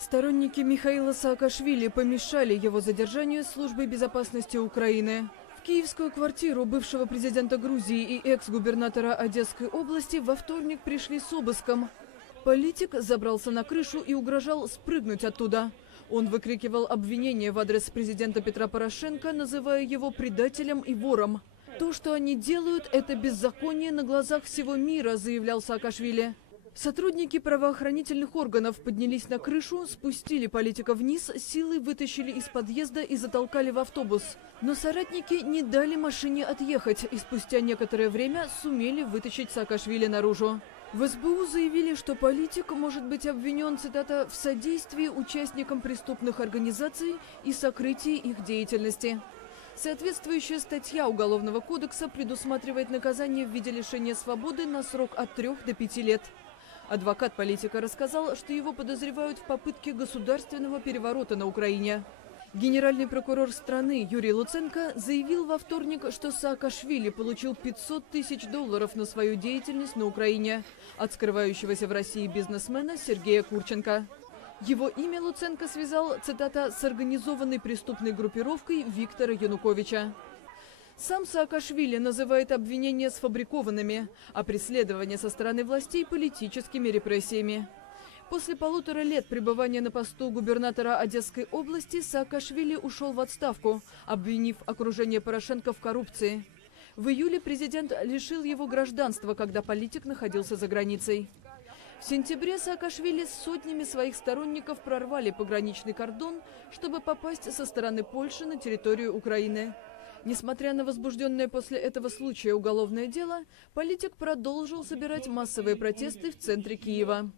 Сторонники Михаила Саакашвили помешали его задержанию службой безопасности Украины. В киевскую квартиру бывшего президента Грузии и экс-губернатора Одесской области во вторник пришли с обыском. Политик забрался на крышу и угрожал спрыгнуть оттуда. Он выкрикивал обвинения в адрес президента Петра Порошенко, называя его предателем и вором. «То, что они делают, это беззаконие на глазах всего мира», заявлял Саакашвили. Сотрудники правоохранительных органов поднялись на крышу, спустили политика вниз, силой вытащили из подъезда и затолкали в автобус. Но соратники не дали машине отъехать и спустя некоторое время сумели вытащить Саакашвили наружу. В СБУ заявили, что политик может быть обвинен, цитата, «в содействии участникам преступных организаций и сокрытии их деятельности». Соответствующая статья Уголовного кодекса предусматривает наказание в виде лишения свободы на срок от 3 до 5 лет. Адвокат политика рассказал, что его подозревают в попытке государственного переворота на Украине. Генеральный прокурор страны Юрий Луценко заявил во вторник, что Саакашвили получил $500 тысяч на свою деятельность на Украине от скрывающегося в России бизнесмена Сергея Курченко. Его имя Луценко связал, цитата, «с организованной преступной группировкой Виктора Януковича». Сам Саакашвили называет обвинения сфабрикованными, а преследование со стороны властей политическими репрессиями. После 1,5 лет пребывания на посту губернатора Одесской области Саакашвили ушел в отставку, обвинив окружение Порошенко в коррупции. В июле президент лишил его гражданства, когда политик находился за границей. В сентябре Саакашвили с сотнями своих сторонников прорвали пограничный кордон, чтобы попасть со стороны Польши на территорию Украины. Несмотря на возбужденное после этого случая уголовное дело, политик продолжил собирать массовые протесты в центре Киева.